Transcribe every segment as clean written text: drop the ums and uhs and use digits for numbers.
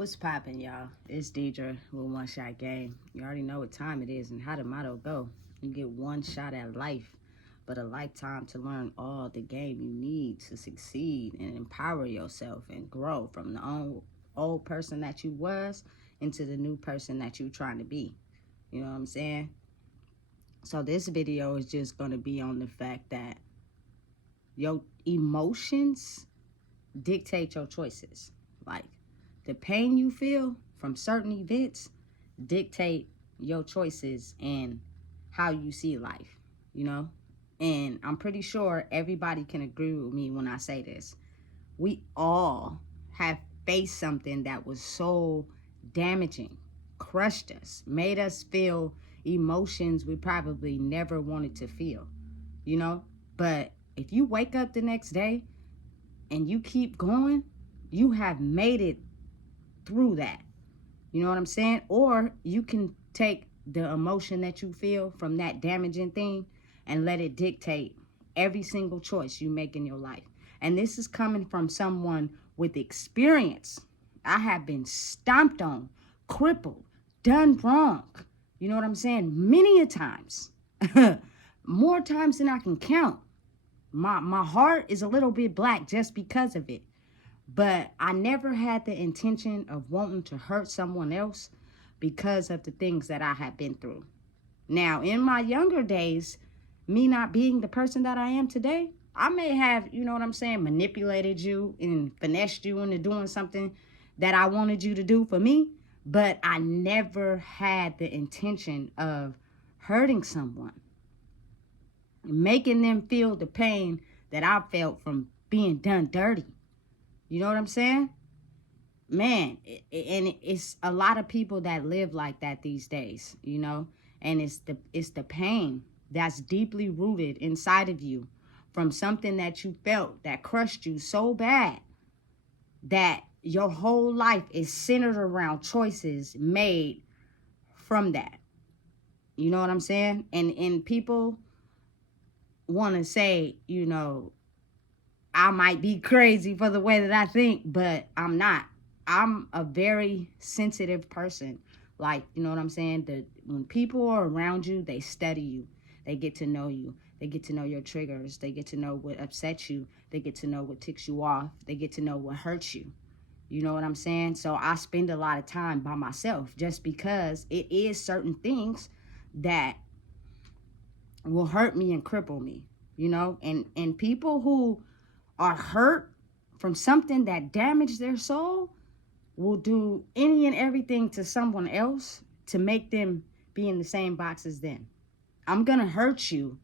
What's poppin', y'all? It's Deidre with One Shot Game. You already know what time it is and how the motto go. You get one shot at life, but a lifetime to learn all the game you need to succeed and empower yourself and grow from the old person that you was into the new person that you trying to be. You know what I'm saying? So this video is just going to be on the fact that your emotions dictate your choices. Like, the pain you feel from certain events dictate your choices and how you see life, you know? And I'm pretty sure everybody can agree with me when I say this. We all have faced something that was so damaging, crushed us, made us feel emotions we probably never wanted to feel, you know? But if you wake up the next day and you keep going, you have made it through that. You know what I'm saying? Or you can take the emotion that you feel from that damaging thing and let it dictate every single choice you make in your life. And this is coming from someone with experience. I have been stomped on, crippled, done wrong. You know what I'm saying? Many a times. More times than I can count. My heart is a little bit black just because of it. But I never had the intention of wanting to hurt someone else because of the things that I had been through. Now, in my younger days, me not being the person that I am today, I may have, you know what I'm saying, manipulated you and finessed you into doing something that I wanted you to do for me. But I never had the intention of hurting someone, making them feel the pain that I felt from being done dirty. You know what I'm saying? Man, and it's a lot of people that live like that these days, you know? And it's the pain that's deeply rooted inside of you from something that you felt that crushed you so bad that your whole life is centered around choices made from that. You know what I'm saying? And people want to say, you know, I might be crazy for the way that I think, but I'm not. I'm a very sensitive person. Like, you know what I'm saying? When people are around you, they study you. They get to know you. They get to know your triggers. They get to know what upsets you. They get to know what ticks you off. They get to know what hurts you. You know what I'm saying? So I spend a lot of time by myself just because it is certain things that will hurt me and cripple me, you know? And people who are hurt from something that damaged their soul will do any and everything to someone else to make them be in the same box as them. I'm going to hurt you.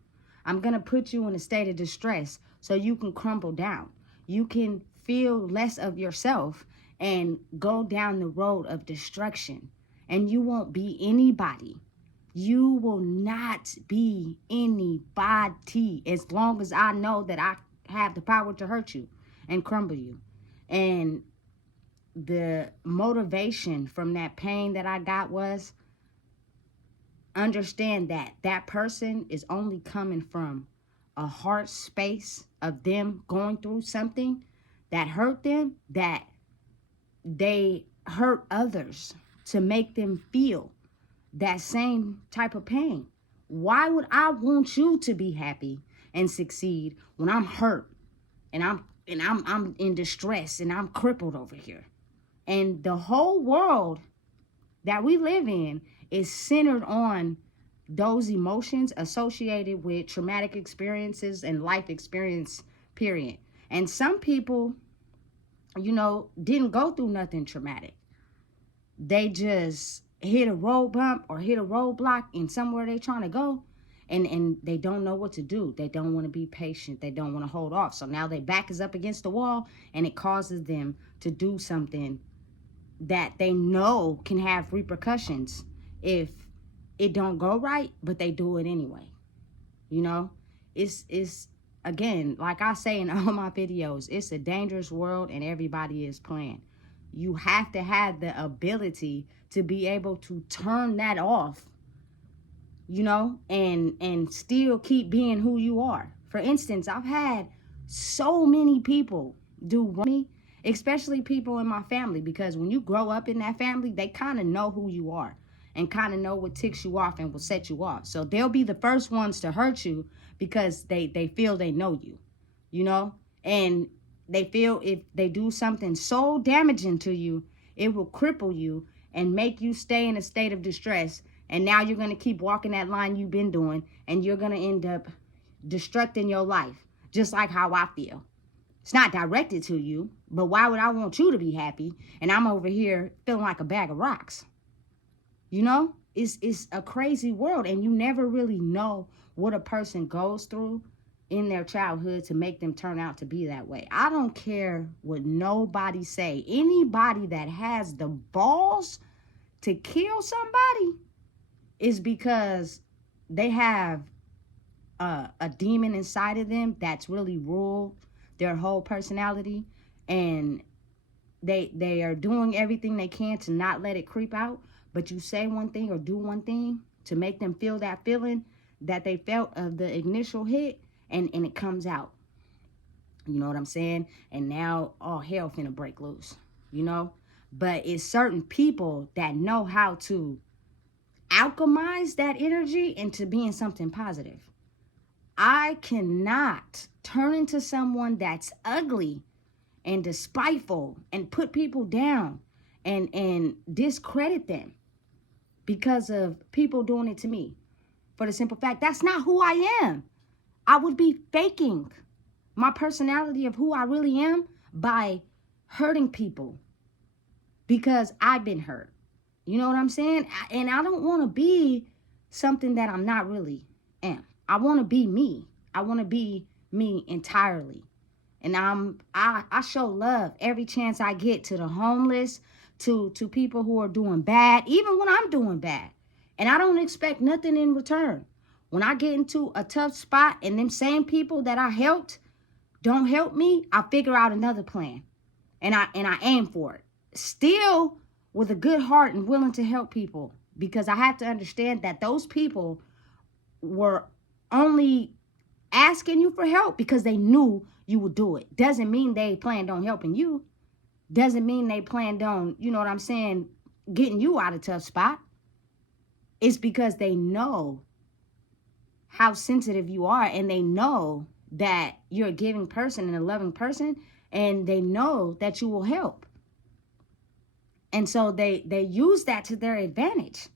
I'm going to put you in a state of distress so you can crumble down. You can feel less of yourself and go down the road of destruction. And you won't be anybody. You will not be anybody as long as I know that I have the power to hurt you and crumble you. And the motivation from that pain that I got was understand that that person is only coming from a heart space of them going through something that hurt them, that they hurt others to make them feel that same type of pain. Why would I want you to be happy and succeed when I'm hurt and I'm in distress and I'm crippled over here? And the whole world that we live in is centered on those emotions associated with traumatic experiences and life experience, period. And some people, you know, didn't go through nothing traumatic. They just hit a road bump or hit a roadblock in somewhere they're trying to go, and they don't know what to do. They don't want to be patient. They don't want to hold off. So now their back is up against the wall, and it causes them to do something that they know can have repercussions if it don't go right, but they do it anyway. You know, it's again, like I say in all my videos, it's a dangerous world and everybody is playing. You have to have the ability to be able to turn that off, you know, and still keep being who you are. For instance, I've had so many people do me, especially people in my family, because when you grow up in that family, they kind of know who you are and kind of know what ticks you off and will set you off. So they'll be the first ones to hurt you because they feel they know you, you know, and they feel if they do something so damaging to you, it will cripple you and make you stay in a state of distress. And now you're going to keep walking that line you've been doing, and you're going to end up destructing your life, just like how I feel. It's not directed to you, but why would I want you to be happy? And I'm over here feeling like a bag of rocks. You know, it's a crazy world, and you never really know what a person goes through in their childhood to make them turn out to be that way. I don't care what nobody say. Anybody that has the balls to kill somebody is because they have a demon inside of them that's really ruled their whole personality, and they are doing everything they can to not let it creep out. But you say one thing or do one thing to make them feel that feeling that they felt of the initial hit, and it comes out. You know what I'm saying? And now all hell finna break loose, you know? But it's certain people that know how to alchemize that energy into being something positive. I cannot turn into someone that's ugly and despiteful and put people down and discredit them because of people doing it to me. For the simple fact, that's not who I am. I would be faking my personality of who I really am by hurting people because I've been hurt. You know what I'm saying? And I don't want to be something that I'm not really am. I want to be me. I want to be me entirely. And I show love every chance I get to the homeless, to people who are doing bad, even when I'm doing bad. And I don't expect nothing in return. When I get into a tough spot and them same people that I helped don't help me, I figure out another plan. And I aim for it. Still with a good heart and willing to help people, because I have to understand that those people were only asking you for help because they knew you would do it. Doesn't mean they planned on helping you. Doesn't mean they planned on, you know what I'm saying, getting you out of a tough spot. It's because they know how sensitive you are, and they know that you're a giving person and a loving person, and they know that you will help. And so they use that to their advantage.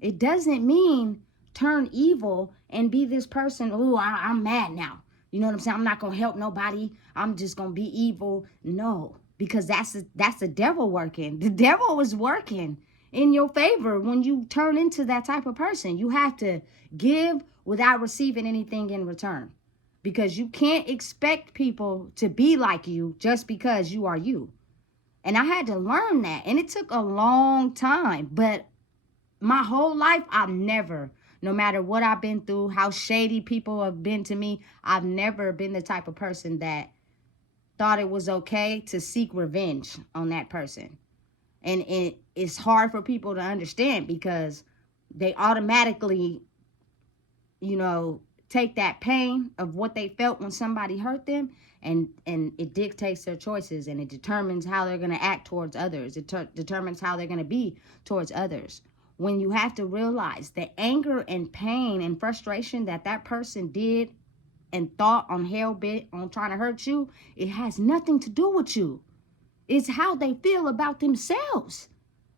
It doesn't mean turn evil and be this person, oh, I'm mad now. You know what I'm saying? I'm not going to help nobody. I'm just going to be evil. No, because that's the devil working. The devil is working in your favor when you turn into that type of person. You have to give without receiving anything in return, because you can't expect people to be like you just because you are you. And I had to learn that, and it took a long time, but my whole life, I've never, no matter what I've been through, how shady people have been to me, I've never been the type of person that thought it was okay to seek revenge on that person. And it's hard for people to understand because they automatically, you know, take that pain of what they felt when somebody hurt them, and it dictates their choices, and it determines how they're going to act towards others. It determines how they're going to be towards others. When you have to realize the anger and pain and frustration that person did and thought on hell-bent on trying to hurt you, it has nothing to do with you. It's how they feel about themselves.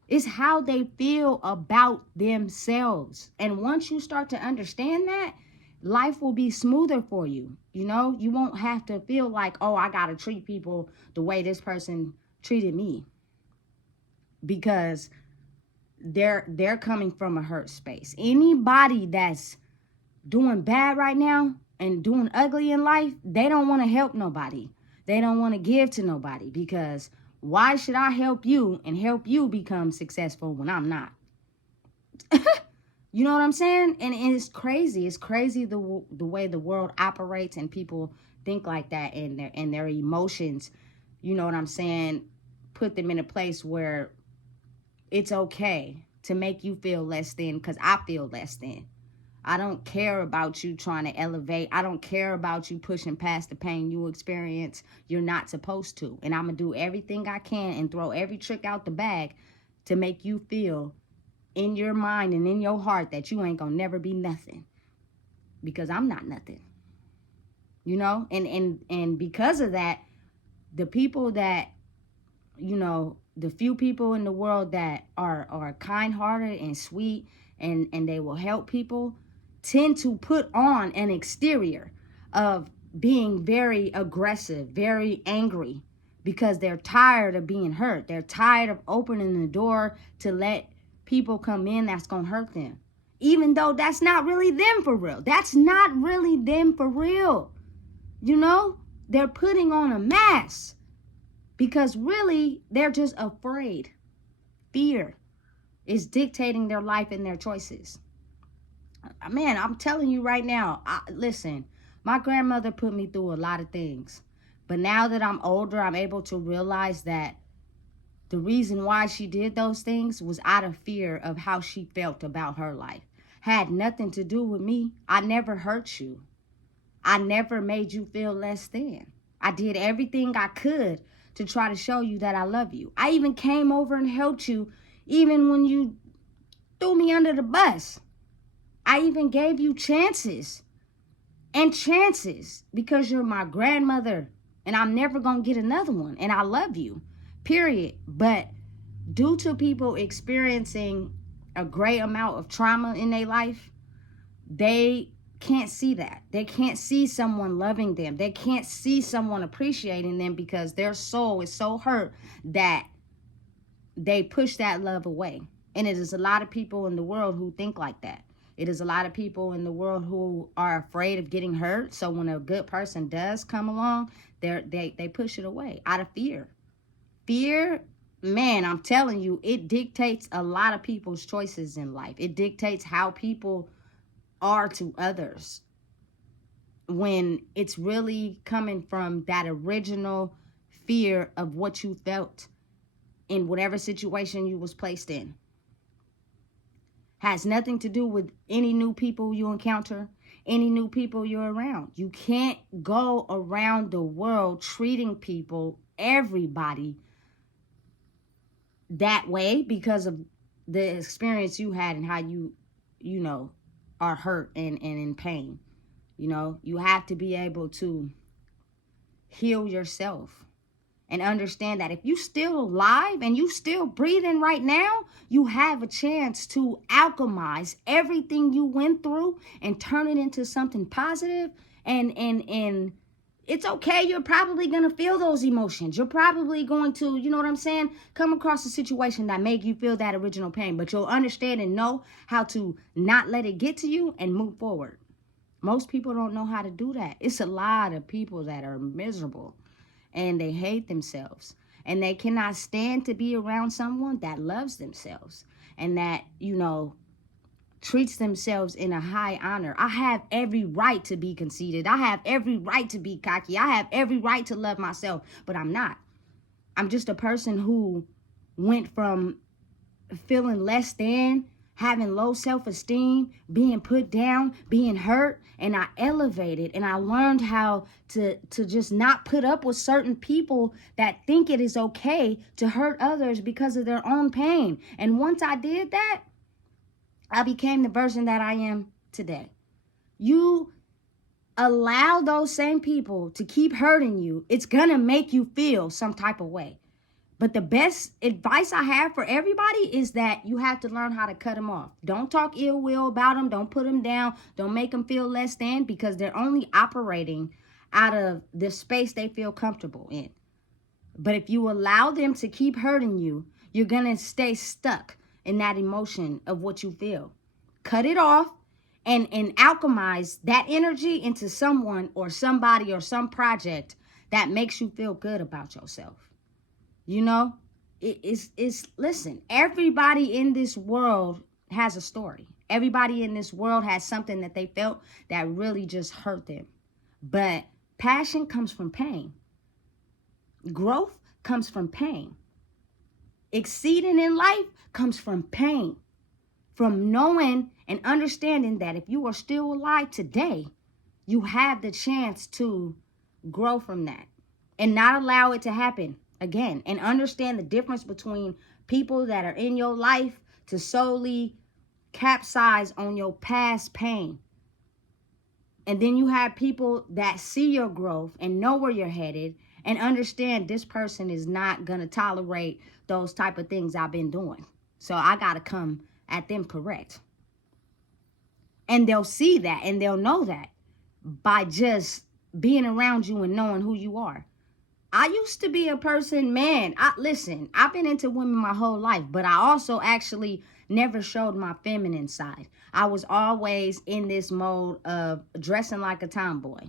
It's how they feel about themselves. And once you start to understand that, life will be smoother for you. You know, you won't have to feel like, oh, I got to treat people the way this person treated me, because they're coming from a hurt space. Anybody that's doing bad right now and doing ugly in life, they don't want to help nobody. They don't want to give to nobody, because why should I help you and help you become successful when I'm not? You know what I'm saying? And it's crazy. It's crazy the way the world operates, and people think like that, and their emotions, you know what I'm saying, put them in a place where it's okay to make you feel less than because I feel less than. I don't care about you trying to elevate. I don't care about you pushing past the pain you experience. You're not supposed to. And I'm going to do everything I can and throw every trick out the bag to make you feel in your mind and in your heart that you ain't going to never be nothing. Because I'm not nothing. You know? And because of that, the people that, you know, the few people in the world that are kind-hearted and sweet and they will help people tend to put on an exterior of being very aggressive, very angry, because they're tired of being hurt. They're tired of opening the door to let people come in that's going to hurt them. Even though that's not really them for real. That's not really them for real. You know, they're putting on a mask because really they're just afraid. Fear is dictating their life and their choices. Man, I'm telling you right now, listen, my grandmother put me through a lot of things. But now that I'm older, I'm able to realize that the reason why she did those things was out of fear of how she felt about her life. Had nothing to do with me. I never hurt you. I never made you feel less than. I did everything I could to try to show you that I love you. I even came over and helped you even when you threw me under the bus. I even gave you chances and chances because you're my grandmother and I'm never going to get another one. And I love you, period. But due to people experiencing a great amount of trauma in their life, they can't see that. They can't see someone loving them. They can't see someone appreciating them because their soul is so hurt that they push that love away. And it is a lot of people in the world who think like that. It is a lot of people in the world who are afraid of getting hurt. So when a good person does come along, they push it away out of fear. Fear, man, I'm telling you, it dictates a lot of people's choices in life. It dictates how people are to others when it's really coming from that original fear of what you felt in whatever situation you was placed in. Has nothing to do with any new people you encounter, any new people you're around. You can't go around the world treating people, everybody, that way because of the experience you had and how you know, are hurt and in pain. You know, you have to be able to heal yourself and understand that if you still alive and you still breathing right now, you have a chance to alchemize everything you went through and turn it into something positive. And it's okay. You're probably going to feel those emotions. You're probably going to, you know what I'm saying, come across a situation that make you feel that original pain, but you'll understand and know how to not let it get to you and move forward. Most people don't know how to do that. It's a lot of people that are miserable and they hate themselves and they cannot stand to be around someone that loves themselves and that, you know, treats themselves in a high honor. I have every right to be conceited. I have every right to be cocky. I have every right to love myself, but I'm not. I'm just a person who went from feeling less than, having low self-esteem, being put down, being hurt, and I elevated and I learned how to just not put up with certain people that think it is okay to hurt others because of their own pain. And once I did that, I became the person that I am today. You allow those same people to keep hurting you, it's gonna make you feel some type of way. But the best advice I have for everybody is that you have to learn how to cut them off. Don't talk ill will about them. Don't put them down. Don't make them feel less than, because they're only operating out of the space they feel comfortable in. But if you allow them to keep hurting you, you're going to stay stuck in that emotion of what you feel. Cut it off and alchemize that energy into someone or somebody or some project that makes you feel good about yourself. You know, listen, everybody in this world has a story. Everybody in this world has something that they felt that really just hurt them. But passion comes from pain. Growth comes from pain. Exceeding in life comes from pain. from knowing and understanding that if you are still alive today, you have the chance to grow from that and not allow it to happen again, and understand the difference between people that are in your life to solely capsize on your past pain. And then you have people that see your growth and know where you're headed and understand this person is not going to tolerate those type of things I've been doing. So I got to come at them correct. And they'll see that and they'll know that by just being around you and knowing who you are. I used to be a person, man, listen, I've been into women my whole life, but I also actually never showed my feminine side. I was always in this mode of dressing like a tomboy.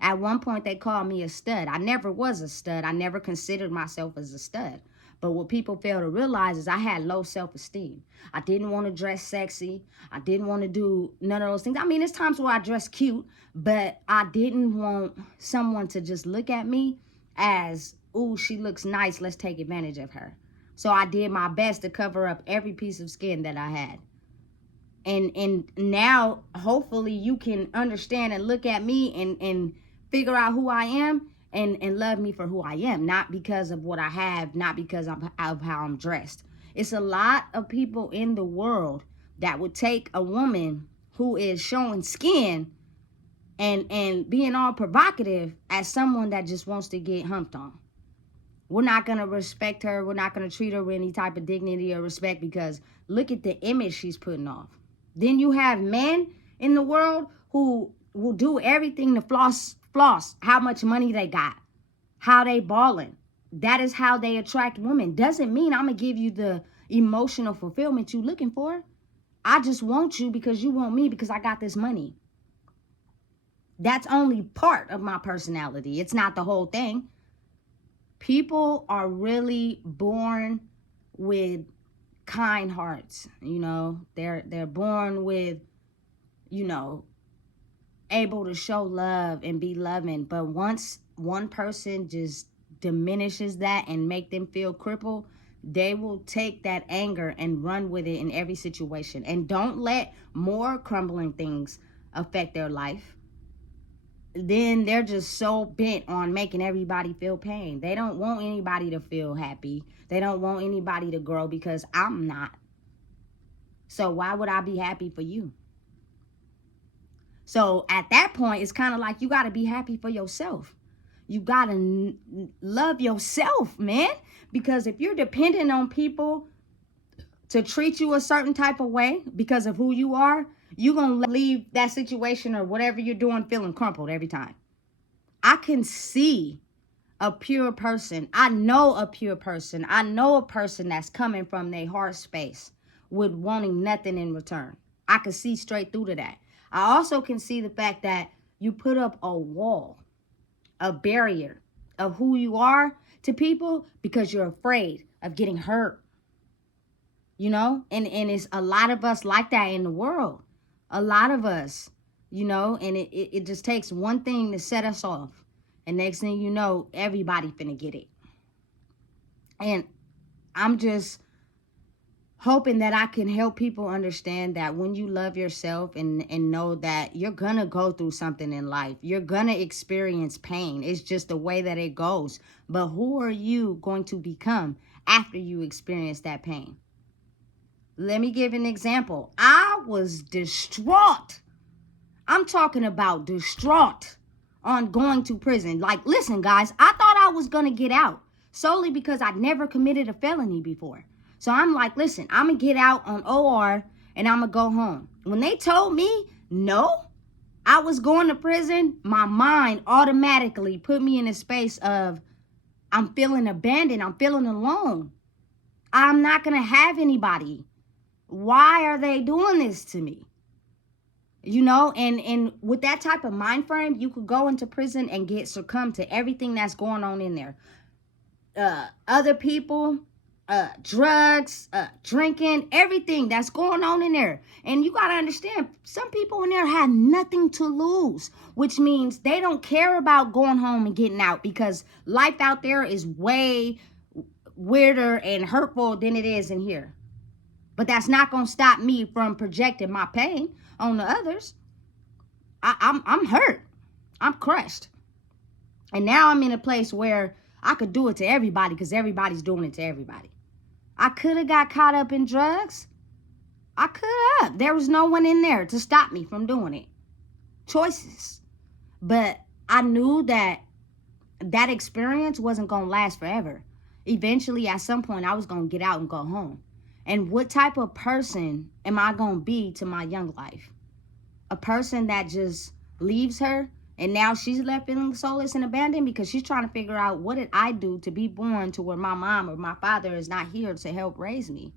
At one point, they called me a stud. I never was a stud. I never considered myself as a stud. But what people fail to realize is I had low self-esteem. I didn't want to dress sexy. I didn't want to do none of those things. I mean, there's times where I dress cute, but I didn't want someone to just look at me as, ooh, she looks nice, let's take advantage of her. So I did my best to cover up every piece of skin that I had. And now, hopefully, you can understand and look at me and figure out who I am and love me for who I am, not because of what I have, not because of how I'm dressed. It's a lot of people in the world that would take a woman who is showing skin and being all provocative as someone that just wants to get humped on. We're not going to respect her. We're not going to treat her with any type of dignity or respect because look at the image she's putting off. Then you have men in the world who will do everything to floss how much money they got, how they balling. That is how they attract women. Doesn't mean I'm going to give you the emotional fulfillment you're looking for. I just want you because you want me because I got this money. That's only part of my personality. It's not the whole thing. People are really born with kind hearts, you know. They're born with, you know, able to show love and be loving. But once one person just diminishes that and make them feel crippled, they will take that anger and run with it in every situation. And don't let more crumbling things affect their life. Then they're just so bent on making everybody feel pain. They don't want anybody to feel happy. They don't want anybody to grow because I'm not. So why would I be happy for you? So at that point, it's kind of like you got to be happy for yourself. You got to love yourself, man. Because if you're dependent on people to treat you a certain type of way because of who you are, you're going to leave that situation or whatever you're doing feeling crumpled every time. I can see a pure person. I know a pure person. I know a person that's coming from their heart space with wanting nothing in return. I can see straight through to that. I also can see the fact that you put up a wall, a barrier of who you are to people because you're afraid of getting hurt. You know, and it's a lot of us like that in the world. A lot of us, you know, and it just takes one thing to set us off. And next thing you know, everybody finna get it. And I'm just hoping that I can help people understand that when you love yourself and know that you're gonna go through something in life, you're gonna experience pain. It's just the way that it goes. But who are you going to become after you experience that pain? Let me give an example. I was distraught. I'm talking about distraught on going to prison. Like, listen, guys, I thought I was going to get out solely because I'd never committed a felony before. So I'm like, listen, I'm going to get out on OR and I'm going to go home. When they told me no, I was going to prison, my mind automatically put me in a space of I'm feeling abandoned. I'm feeling alone. I'm not going to have anybody. Why are they doing this to me? You know, and with that type of mind frame, you could go into prison and get succumbed to everything that's going on in there. Other people, drugs, drinking, everything that's going on in there. And you got to understand, some people in there have nothing to lose, which means they don't care about going home and getting out because life out there is way weirder and hurtful than it is in here. But that's not going to stop me from projecting my pain on the others. I'm hurt. I'm crushed. And now I'm in a place where I could do it to everybody because everybody's doing it to everybody. I could have got caught up in drugs. I could have. There was no one in there to stop me from doing it. Choices. But I knew that that experience wasn't going to last forever. Eventually, at some point, I was going to get out and go home. And what type of person am I going to be to my young life? A person that just leaves her and now she's left feeling soulless and abandoned because she's trying to figure out, what did I do to be born to where my mom or my father is not here to help raise me?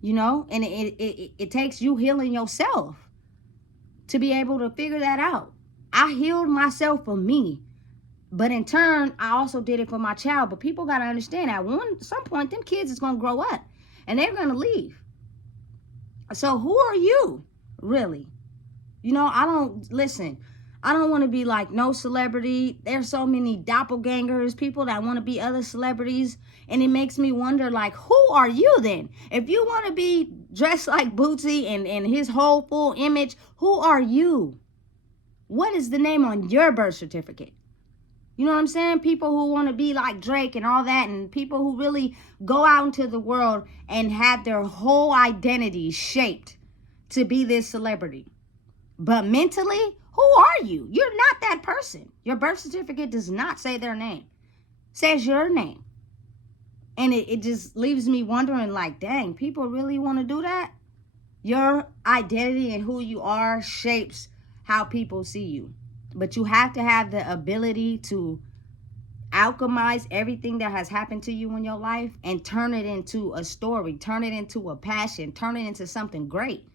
You know, and it takes you healing yourself to be able to figure that out. I healed myself for me, but in turn, I also did it for my child. But people got to understand that at some point, them kids is going to grow up and they're going to leave. So who are you, really? You know, I don't want to be like no celebrity. There's so many doppelgangers, people that want to be other celebrities. And it makes me wonder, like, who are you then? If you want to be dressed like Bootsy and his whole full image, who are you? What is the name on your birth certificate? You know what I'm saying? People who want to be like Drake and all that, and people who really go out into the world and have their whole identity shaped to be this celebrity. But mentally, who are you? You're not that person. Your birth certificate does not say their name. It says your name. And it just leaves me wondering, like, dang, people really want to do that? Your identity and who you are shapes how people see you. But you have to have the ability to alchemize everything that has happened to you in your life and turn it into a story, turn it into a passion, turn it into something great.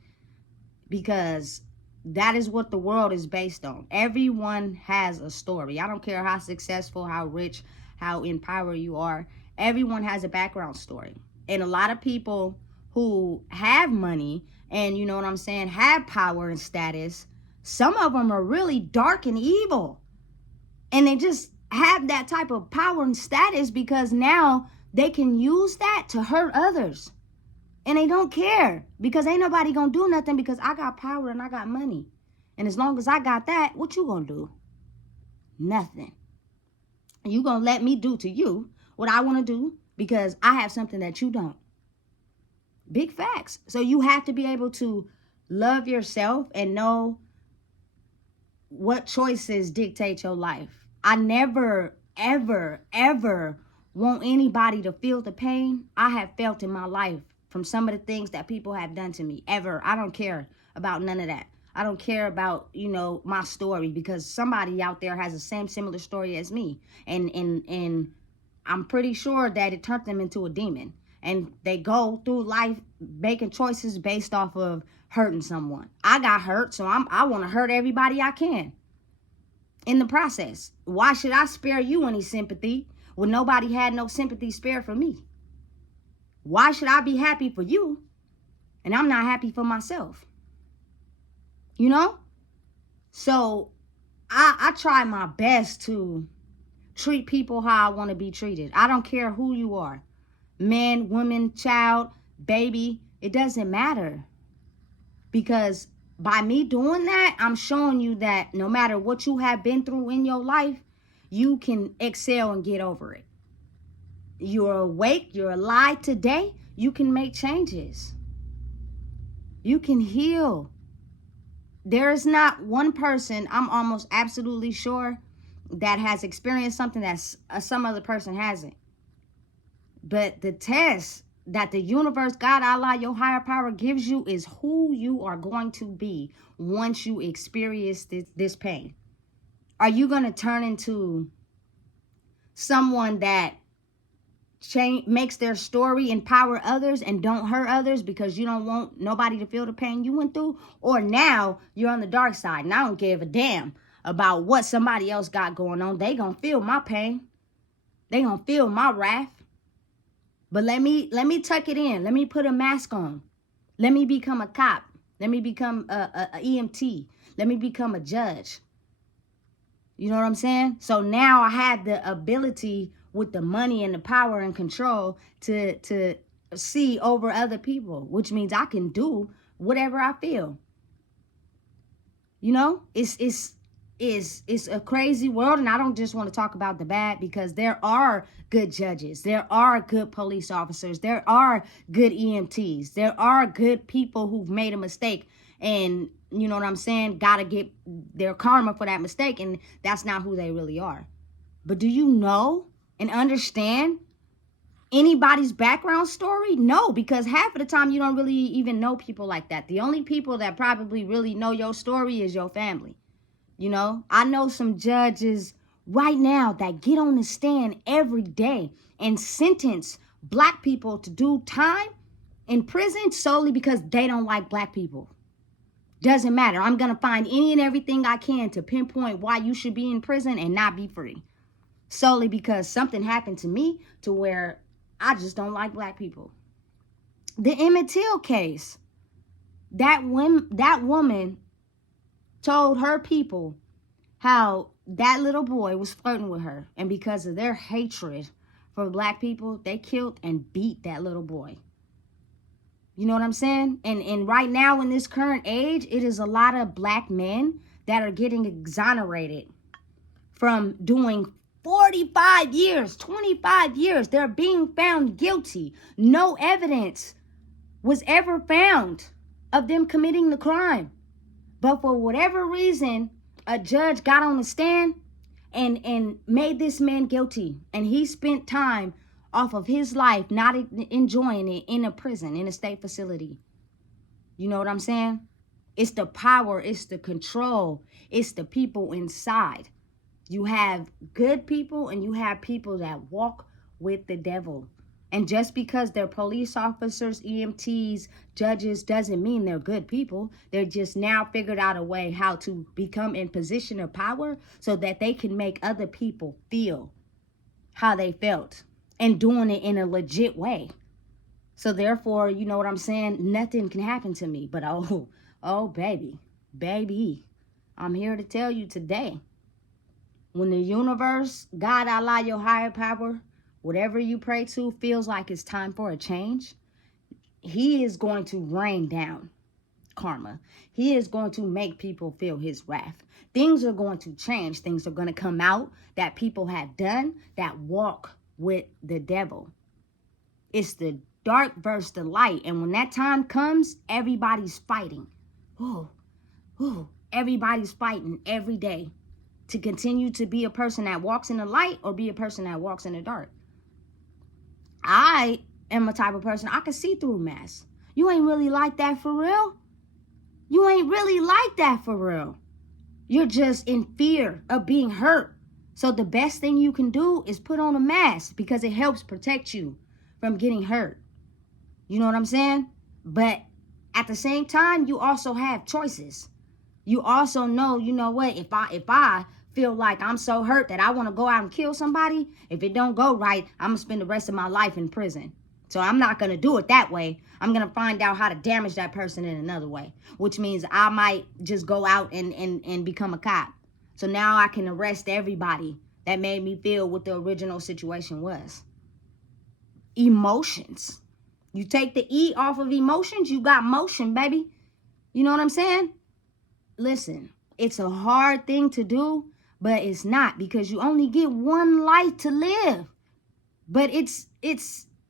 Because that is what the world is based on. Everyone has a story. I don't care how successful, how rich, how in power you are. Everyone has a background story. And a lot of people who have money and, you know what I'm saying, have power and status, some of them are really dark and evil. And they just have that type of power and status because now they can use that to hurt others. And they don't care because ain't nobody gonna do nothing because I got power and I got money. And as long as I got that, what you gonna do? Nothing. You gonna let me do to you what I wanna do because I have something that you don't. Big facts. So you have to be able to love yourself and know what choices dictate your life. I never, ever, ever want anybody to feel the pain I have felt in my life from some of the things that people have done to me, ever. I don't care about none of that. I don't care about, you know, my story because somebody out there has the same similar story as me. And I'm pretty sure that it turned them into a demon. And they go through life making choices based off of hurting someone. I got hurt, so I want to hurt everybody I can in the process. Why should I spare you any sympathy when nobody had no sympathy spared for me? Why should I be happy for you and I'm not happy for myself? You know? So I try my best to treat people how I want to be treated. I don't care who you are. Man, woman, child, baby. It doesn't matter. Because by me doing that, I'm showing you that no matter what you have been through in your life, you can excel and get over it. You're awake, you're alive today, you can make changes. You can heal. There is not one person, I'm almost absolutely sure, that has experienced something that some other person hasn't. But the test that the universe, God, Allah, your higher power gives you is who you are going to be once you experience this pain. Are you going to turn into someone that makes their story empower others and don't hurt others because you don't want nobody to feel the pain you went through? Or now you're on the dark side and I don't give a damn about what somebody else got going on. They gonna feel my pain. They gonna feel my wrath. But let me tuck it in. Let me put a mask on. Let me become a cop. Let me become a EMT. Let me become a judge. You know what I'm saying? So now I have the ability with the money and the power and control to see over other people, which means I can do whatever I feel. You know, it's a crazy world, and I don't just want to talk about the bad, because there are good judges, there are good police officers, there are good EMTs, there are good people who've made a mistake, and you know what I'm saying, gotta get their karma for that mistake, and that's not who they really are. But do you know and understand anybody's background story? No, because half of the time you don't really even know people like that. The only people that probably really know your story is your family. You know, I know some judges right now that get on the stand every day and sentence black people to do time in prison solely because they don't like black people. Doesn't matter. I'm going to find any and everything I can to pinpoint why you should be in prison and not be free. Solely because something happened to me to where I just don't like black people. The Emmett Till case, that woman told her people how that little boy was flirting with her, and because of their hatred for black people, they killed and beat that little boy. You know what I'm saying? And right now in this current age, it is a lot of black men that are getting exonerated from doing 45 years, 25 years. They're being found guilty. No evidence was ever found of them committing the crime. But for whatever reason, a judge got on the stand and made this man guilty. And he spent time off of his life not enjoying it in a prison, in a state facility. You know what I'm saying? It's the power, it's the control, it's the people inside. You have good people and you have people that walk with the devil. And just because they're police officers, EMTs, judges, doesn't mean they're good people. They're just now figured out a way how to become in position of power so that they can make other people feel how they felt, and doing it in a legit way. So therefore, you know what I'm saying? Nothing can happen to me. But oh, baby, I'm here to tell you today, when the universe, God, Allah, your higher power, whatever you pray to, feels like it's time for a change, he is going to rain down karma. He is going to make people feel his wrath. Things are going to change. Things are going to come out that people have done that walk with the devil. It's the dark versus the light. And when that time comes, everybody's fighting. Everybody's fighting every day to continue to be a person that walks in the light or be a person that walks in the dark. I am a type of person, I can see through masks. You ain't really like that for real. You ain't really like that for real. You're just in fear of being hurt. So the best thing you can do is put on a mask, because it helps protect you from getting hurt. You know what I'm saying? But at the same time, you also have choices. You also know, you know what, if I feel like I'm so hurt that I want to go out and kill somebody, if it don't go right, I'm going to spend the rest of my life in prison. So I'm not going to do it that way. I'm going to find out how to damage that person in another way, which means I might just go out and become a cop. So now I can arrest everybody that made me feel what the original situation was. Emotions. You take the E off of emotions, you got motion, baby. You know what I'm saying? Listen, it's a hard thing to do, but it's not, because you only get one life to live. But it's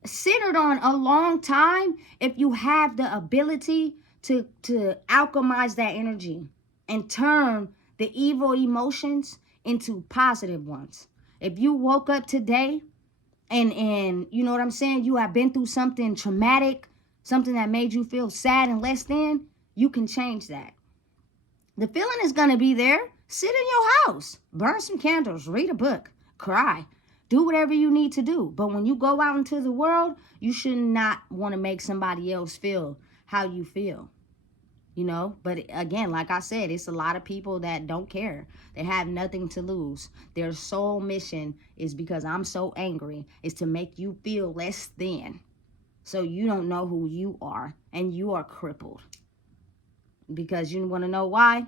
centered on a long time if you have the ability to alchemize that energy and turn the evil emotions into positive ones. If you woke up today and you know what I'm saying, you have been through something traumatic, something that made you feel sad and less than, you can change that. The feeling is going to be there. Sit in your house, burn some candles, read a book, cry, do whatever you need to do. But when you go out into the world, you should not want to make somebody else feel how you feel, you know. But again, like I said, it's a lot of people that don't care. They have nothing to lose. Their sole mission is, because I'm so angry, is to make you feel less than. So you don't know who you are, and you are crippled. Because you want to know why?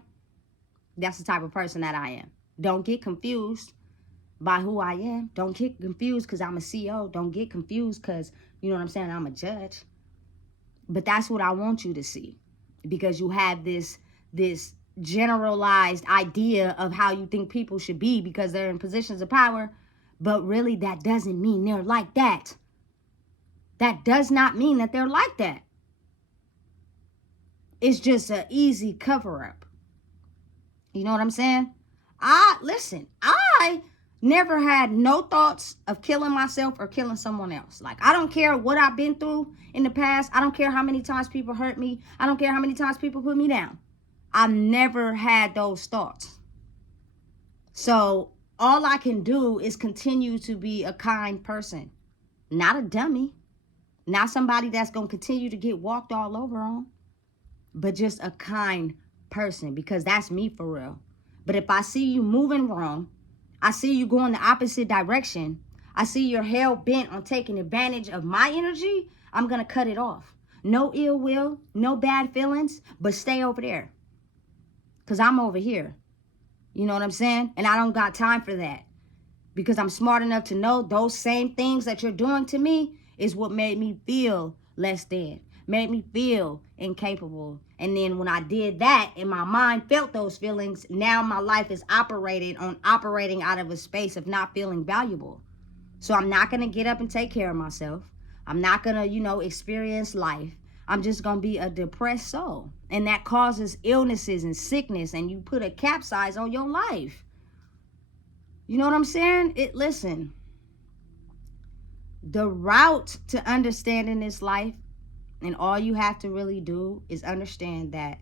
That's the type of person that I am. Don't get confused. by who I am. Don't get confused because I'm a CEO. Don't get confused because, you know what I'm saying, I'm a judge. But that's what I want you to see, because you have this generalized idea of how you think people should be because they're in positions of power. But really, that doesn't mean they're like that. That does not mean that they're like that. It's just an easy cover-up. You know what I'm saying? I never had no thoughts of killing myself or killing someone else. Like, I don't care what I've been through in the past. I don't care how many times people hurt me. I don't care how many times people put me down. I've never had those thoughts. So all I can do is continue to be a kind person, not a dummy, not somebody that's going to continue to get walked all over on, but just a kind person, because that's me for real. But if I see you moving wrong, I see you going the opposite direction, I see you're hell bent on taking advantage of my energy, I'm going to cut it off. No ill will, no bad feelings, but stay over there. Because I'm over here. You know what I'm saying? And I don't got time for that. Because I'm smart enough to know those same things that you're doing to me is what made me feel less than. Made me feel incapable. And then when I did that and my mind felt those feelings, now my life is operating out of a space of not feeling valuable. So I'm not going to get up and take care of myself. I'm not going to, experience life. I'm just going to be a depressed soul. And that causes illnesses and sickness, and you put a capsize on your life. You know what I'm saying? Listen, the route to understanding this life, and all you have to really do is understand that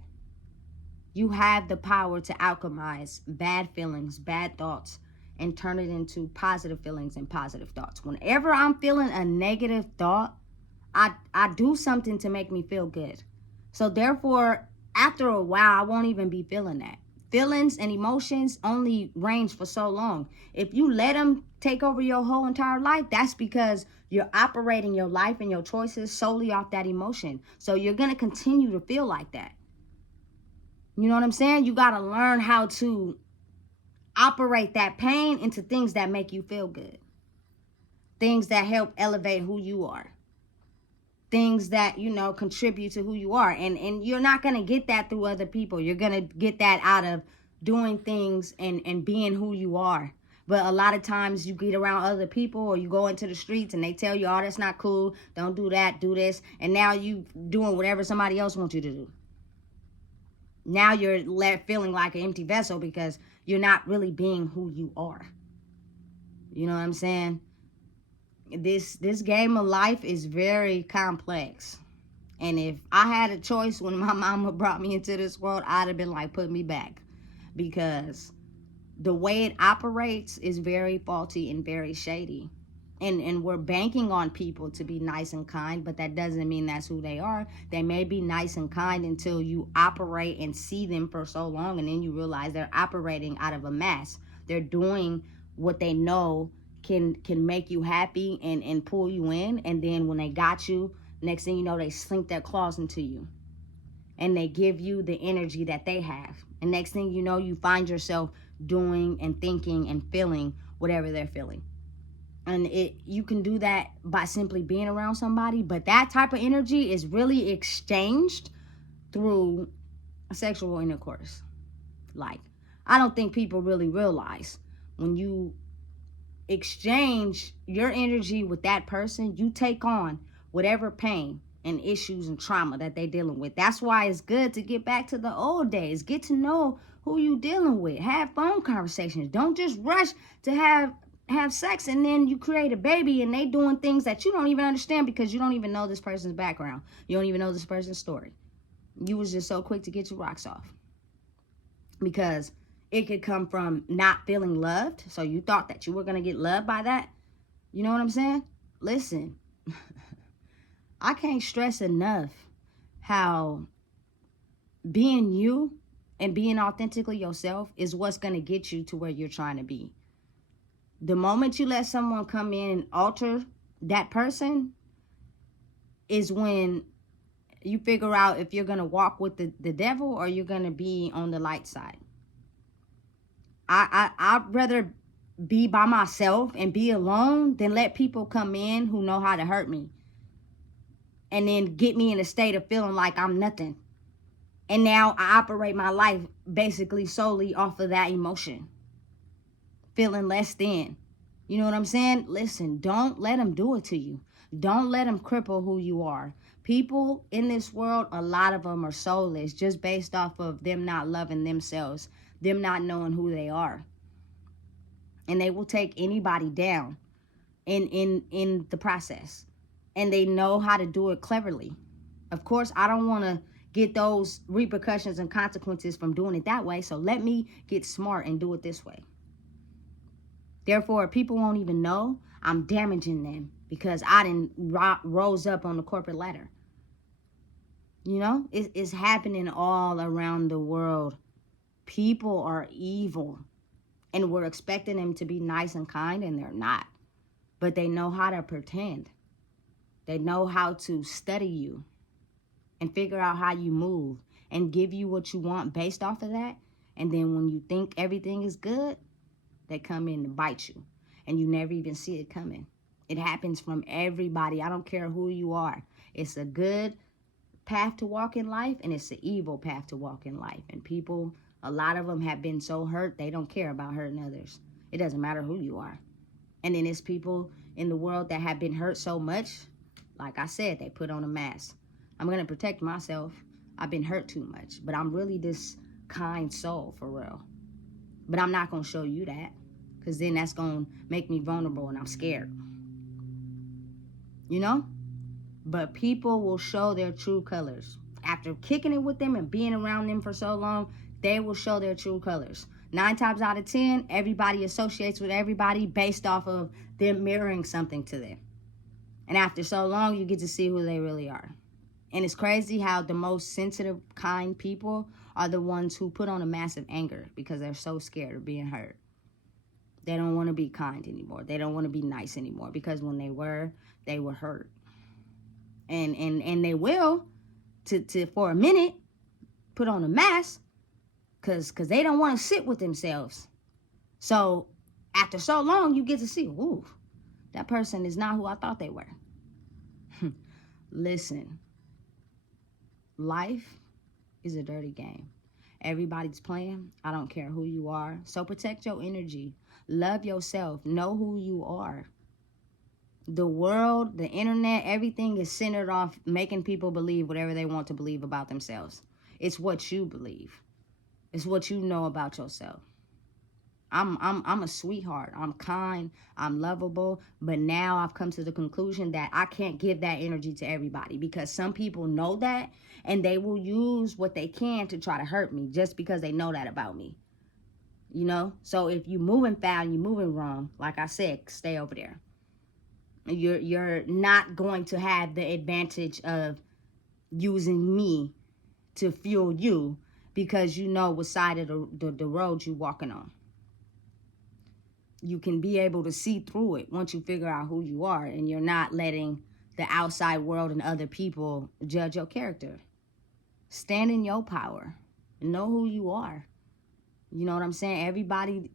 you have the power to alchemize bad feelings, bad thoughts, and turn it into positive feelings and positive thoughts. Whenever I'm feeling a negative thought, I do something to make me feel good. So therefore, after a while, I won't even be feeling that. Feelings and emotions only range for so long. If you let them take over your whole entire life, that's because you're operating your life and your choices solely off that emotion. So you're going to continue to feel like that. You know what I'm saying? You got to learn how to operate that pain into things that make you feel good. Things that help elevate who you are. Things that, contribute to who you are. And you're not going to get that through other people. You're going to get that out of doing things and being who you are. But a lot of times you get around other people or you go into the streets and they tell you, oh, that's not cool. Don't do that, do this. And now you doing whatever somebody else wants you to do. Now you're left feeling like an empty vessel because you're not really being who you are. You know what I'm saying? This game of life is very complex. And if I had a choice when my mama brought me into this world, I'd have been like, put me back. Because the way it operates is very faulty and very shady. And we're banking on people to be nice and kind, but that doesn't mean that's who they are. They may be nice and kind until you operate and see them for so long, and then you realize they're operating out of a mask. They're doing what they know can make you happy and pull you in, and then when they got you, next thing you know, they slink their claws into you. And they give you the energy that they have. And next thing you know, you find yourself doing and thinking and feeling whatever they're feeling. And you can do that by simply being around somebody. But that type of energy is really exchanged through sexual intercourse. Like, I don't think people really realize when you exchange your energy with that person, you take on whatever pain and issues and trauma that they're dealing with. That's why it's good to get back to the old days. Get to know who you dealing with. Have phone conversations. Don't just rush to have sex and then you create a baby and they doing things that you don't even understand because you don't even know this person's background. You don't even know this person's story. You was just so quick to get your rocks off. Because it could come from not feeling loved. So you thought that you were going to get loved by that. You know what I'm saying? Listen, I can't stress enough how being you and being authentically yourself is what's going to get you to where you're trying to be. The moment you let someone come in and alter that person is when you figure out if you're going to walk with the devil or you're going to be on the light side. I'd rather be by myself and be alone than let people come in who know how to hurt me and then get me in a state of feeling like I'm nothing. And now I operate my life basically solely off of that emotion, feeling less than. You know what I'm saying? Listen, don't let them do it to you. Don't let them cripple who you are. People in this world, a lot of them are soulless just based off of them not loving themselves, them not knowing who they are. And they will take anybody down in the process. And they know how to do it cleverly. Of course, I don't want to get those repercussions and consequences from doing it that way. So let me get smart and do it this way. Therefore, people won't even know I'm damaging them because I didn't rose up on the corporate ladder. You know, it's happening all around the world. People are evil and we're expecting them to be nice and kind, and they're not. But they know how to pretend. They know how to study you and figure out how you move and give you what you want based off of that. And then when you think everything is good, they come in to bite you and you never even see it coming. It happens from everybody. I don't care who you are. It's a good path to walk in life and it's an evil path to walk in life. And people, a lot of them have been so hurt, they don't care about hurting others. It doesn't matter who you are. And then there's people in the world that have been hurt so much, like I said, they put on a mask. I'm going to protect myself. I've been hurt too much, but I'm really this kind soul for real. But I'm not going to show you that because then that's going to make me vulnerable and I'm scared. You know? But people will show their true colors. After kicking it with them and being around them for so long, they will show their true colors. 9 times out of 10, everybody associates with everybody based off of them mirroring something to them. And after so long, you get to see who they really are. And it's crazy how the most sensitive, kind people are the ones who put on a massive anger because they're so scared of being hurt. They don't want to be kind anymore. They don't want to be nice anymore because when they were hurt. And they will, to for a minute, put on a mask because they don't want to sit with themselves. So after so long, you get to see, ooh, that person is not who I thought they were. Listen, life is a dirty game. Everybody's playing. I don't care who you are. So protect your energy. Love yourself. Know who you are. The world, the internet, everything is centered off making people believe whatever they want to believe about themselves. It's what you believe. It's what you know about yourself. I'm a sweetheart. I'm kind. I'm lovable. But now I've come to the conclusion that I can't give that energy to everybody because some people know that and they will use what they can to try to hurt me just because they know that about me. You know? So if you're moving foul and you're moving wrong, like I said, stay over there. You're not going to have the advantage of using me to fuel you because you know what side of the road you're walking on. You can be able to see through it once you figure out who you are and you're not letting the outside world and other people judge your character. Stand in your power. Know who you are. You know what I'm saying? Everybody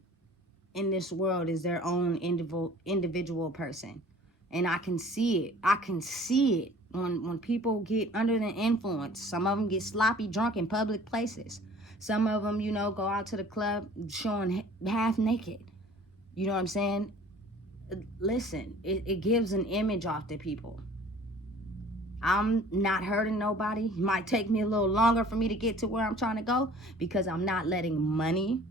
in this world is their own individual person. And I can see it. I can see it when people get under the influence. Some of them get sloppy drunk in public places. Some of them, go out to the club showing half naked. You know what I'm saying? Listen, it gives an image off to people. I'm not hurting nobody. It might take me a little longer for me to get to where I'm trying to go because I'm not letting money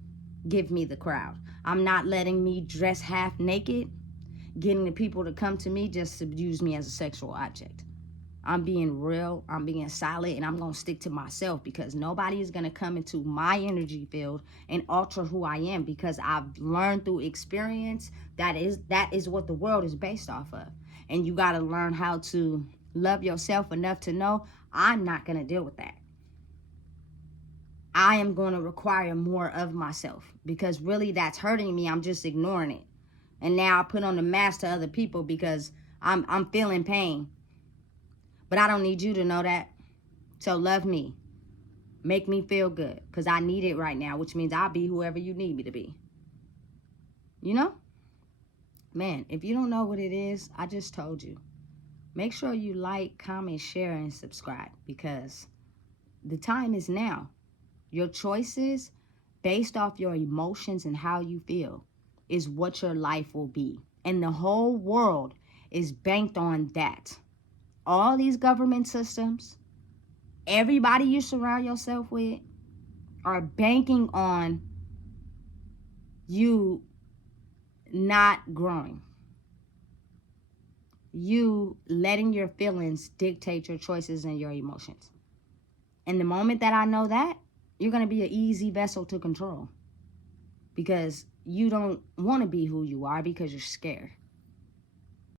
give me the crowd. I'm not letting me dress half naked, getting the people to come to me just to use me as a sexual object. I'm being real, I'm being solid, and I'm going to stick to myself because nobody is going to come into my energy field and alter who I am because I've learned through experience that is what the world is based off of. And you got to learn how to love yourself enough to know I'm not going to deal with that. I am going to require more of myself because really that's hurting me. I'm just ignoring it. And now I put on the mask to other people because I'm feeling pain. But I don't need you to know that. So love me. Make me feel good because I need it right now, which means I'll be whoever you need me to be. You know? Man, if you don't know what it is, I just told you. Make sure you like, comment, share, and subscribe, because the time is now. Your choices based off your emotions and how you feel is what your life will be. And the whole world is banked on that. All these government systems, everybody you surround yourself with, are banking on you not growing. You letting your feelings dictate your choices and your emotions. And the moment that I know that, you're going to be an easy vessel to control, because you don't want to be who you are because you're scared.